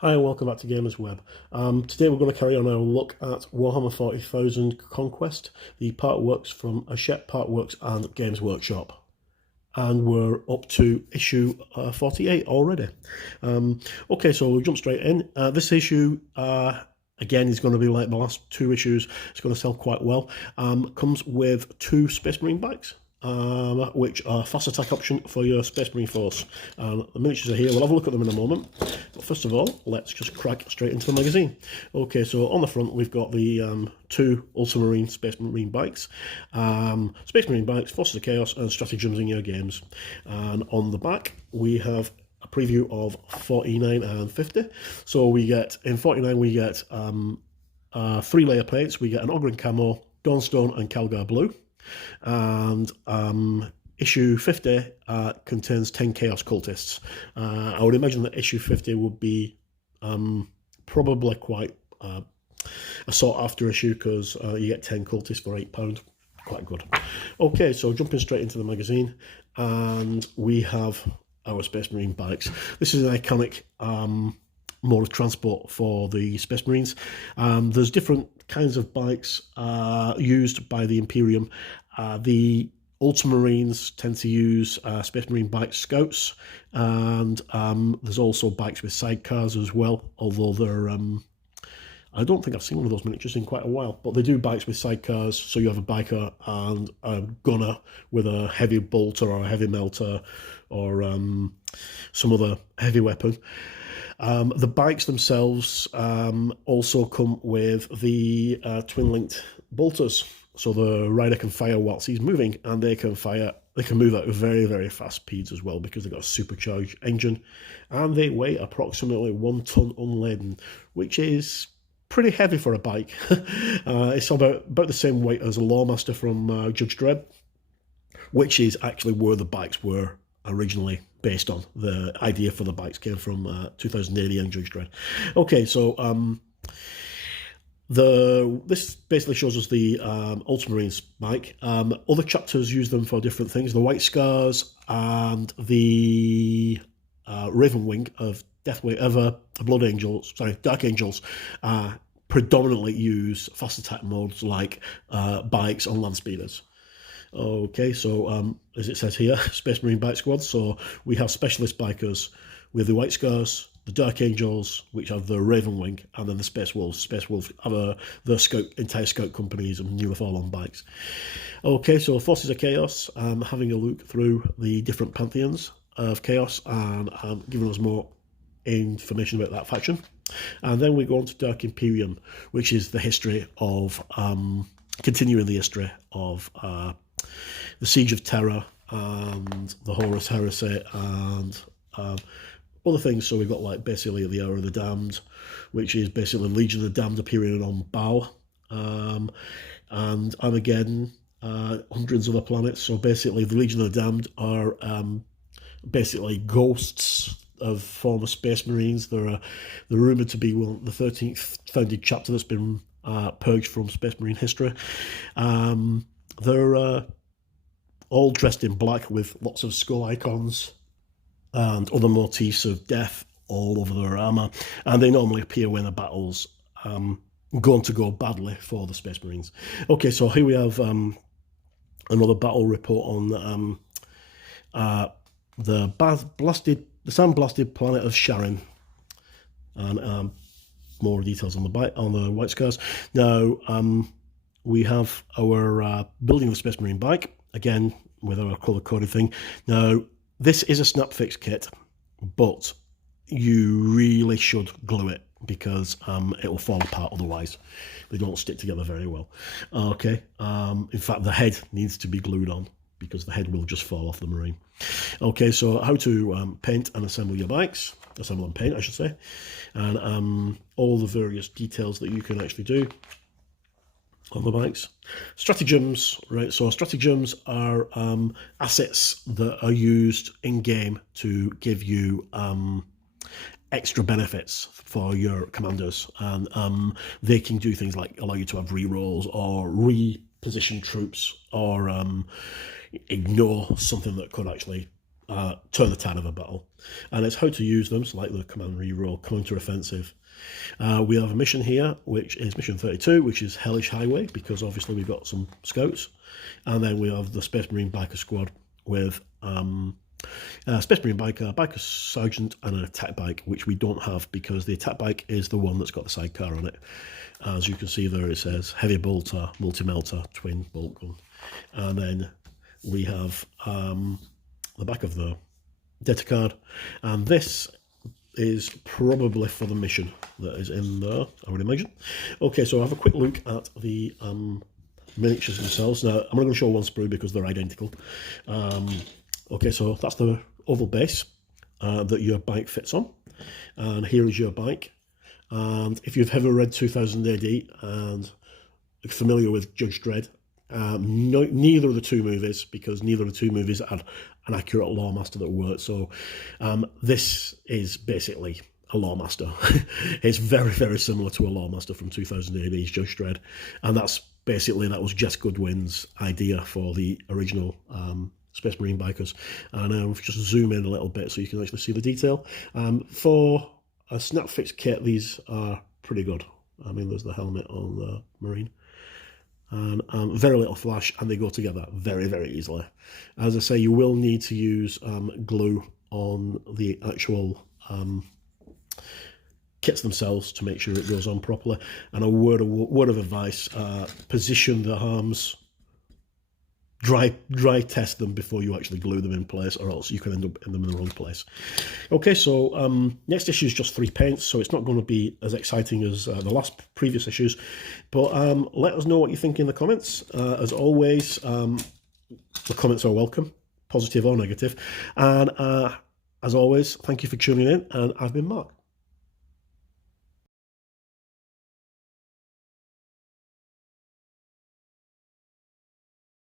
Hi and welcome back to Gamers Web. Today we're going to carry on our look at Warhammer 40,000 Conquest, the Partworks from Hachette, Partworks and Games Workshop. And we're up to issue 48 already. Okay, so we'll jump straight in. This issue, again, is going to be like the last two issues. It's going to sell quite well. Comes with 2 Space Marine bikes. Which are fast attack option for your Space Marine force. The miniatures are here. We'll have a look at them in a moment. But first of all, let's just crack straight into the magazine. Okay, so on the front we've got the 2 Ultramarine Space Marine bikes. Space Marine bikes, Forces of Chaos and Stratagems in your games. And on the back we have a preview of 49 and 50. So we get, in 49 we get 3 layer plates. We get an Ogren Camo, Dawnstone and Calgar Blue. And issue 50 contains 10 Chaos Cultists. I would imagine that issue 50 would be probably quite a sought after issue, because you get 10 Cultists for £8. Quite good. Okay, so jumping straight into the magazine, and we have our Space Marine bikes. This is an iconic mode of transport for the Space Marines. There's different kinds of bikes used by the Imperium. The Ultramarines tend to use Space Marine bike scouts, and there's also bikes with sidecars as well, although they're I don't think I've seen one of those miniatures in quite a while, but they do bikes with sidecars, so you have a biker and a gunner with a heavy bolter or a heavy melter or some other heavy weapon. The bikes themselves also come with the twin-linked bolters, so the rider can fire whilst he's moving, and they can move at very, very fast speeds as well, because they've got a supercharged engine, and they weigh approximately 1 ton unladen, which is pretty heavy for a bike. It's about the same weight as a Lawmaster from Judge Dredd, which is actually where the bikes were originally based on. The idea for the bikes came from 2080 and Judge Dredd. Okay, so this basically shows us the Ultramarines bike. Other chapters use them for different things. The White Scars and the Raven Wing of Blood Angels, Dark Angels, predominantly use fast attack modes like bikes on land speeders. Okay, so as it says here, Space Marine Bike Squad. So we have specialist bikers with the White Scars, the Dark Angels, which have the Raven Wing, and then the Space Wolves. Space Wolves have the entire scout companies and newer on bikes. Okay, so Forces of Chaos, having a look through the different pantheons of Chaos and giving us more information about that faction. And then we go on to Dark Imperium, which is the history of continuing the history of the Siege of Terror and the Horus Heresy and other things. So we've got like basically the Hour of the Damned, which is basically Legion of the Damned appearing on Bao, and Armageddon, hundreds of other planets. So basically the Legion of the Damned are basically ghosts of former Space Marines. They're rumoured to be the 13th founded chapter that's been purged from Space Marine history. They're all dressed in black with lots of skull icons and other motifs of death all over their armour, and they normally appear when the battle's going to go badly for the Space Marines. Okay, so here we have another battle report on the sand-blasted planet of Sharon, and more details on the White Scars. Now we have our building of a Space Marine bike, again with our colour-coded thing. Now this is a snap fix kit, but you really should glue it, because it will fall apart otherwise. They don't stick together very well. Okay, in fact the head needs to be glued on, because the head will just fall off the Marine. Okay, so how to paint and assemble your bikes. Assemble and paint, I should say. And all the various details that you can actually do on the bikes. Stratagems, right? So stratagems are assets that are used in-game to give you extra benefits for your commanders. And they can do things like allow you to have re-rolls or reposition troops, or ignore something that could actually turn the tide of a battle. And it's how to use them, so like the command reroll, counter-offensive. We have a mission here, which is mission 32, which is Hellish Highway, because obviously we've got some scouts. And then we have the Space Marine Biker Squad with Space Marine Biker, Biker Sergeant, and an attack bike, which we don't have because the attack bike is the one that's got the sidecar on it. As you can see there, it says Heavy Bolter, Multi-Melter, Twin Bolt Gun. And then we have the back of the data card, and this is probably for the mission that is in there, I would imagine. Okay, so I have a quick look at the miniatures themselves. Now, I'm only going to show one sprue because they're identical. Okay, so that's the oval base that your bike fits on, and here is your bike. And if you've ever read 2000 AD and are familiar with Judge Dredd, neither of the two movies, because neither of the two movies had an accurate Lawmaster that worked. So this is basically a Lawmaster. It's very, very similar to a Lawmaster from 2000 AD's Judge Dredd, and that was Jess Goodwin's idea for the original Space Marine Bikers. And I'll just zoom in a little bit so you can actually see the detail. For a snap fix kit, these are pretty good. I mean, there's the helmet on the Marine. And very little flash, and they go together very, very easily. As I say, you will need to use glue on the actual kits themselves to make sure it goes on properly. And a word of advice: position the arms, dry test them before you actually glue them in place, or else you can end up in them in the wrong place. Okay, so next issue is just 3 paints, so it's not going to be as exciting as the previous issues, but let us know what you think in the comments. As always, the comments are welcome, positive or negative, and as always, thank you for tuning in, and I've been Mark.